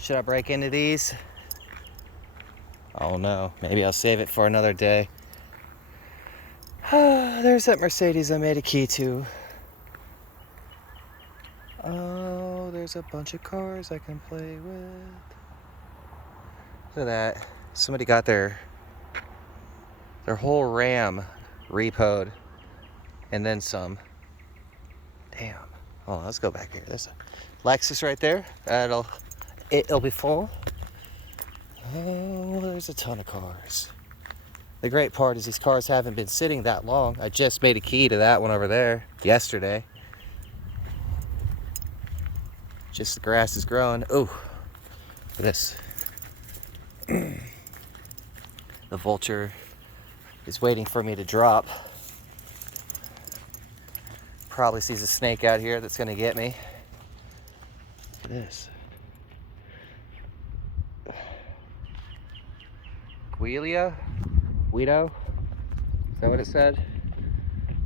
Should I break into these? Oh no, maybe I'll save it for another day. There's that Mercedes I made a key to. Oh, there's a bunch of cars I can play with. Look at that. Somebody got their whole Ram repoed and then some. Damn. Oh, let's go back here. There's a Lexus right there. It'll be full. Oh, there's a ton of cars. The great part is these cars haven't been sitting that long. I just made a key to that one over there yesterday. Just the grass is growing. Oh, look at this. The vulture is waiting for me to drop. Probably sees a snake out here that's gonna get me. Look at this. Guilia? Guido? Is that what it said?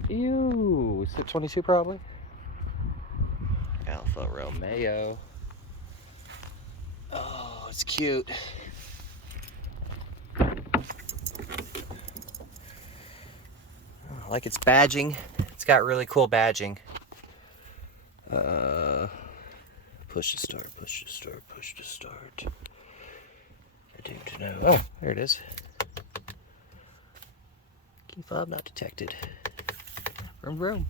Ew, is it 22 probably? Alfa Romeo. Oh, it's cute. I like its badging. It's got really cool badging. Push to start, push to start, push to start. I don't know. Oh, there it is. Key fob not detected. Vroom vroom.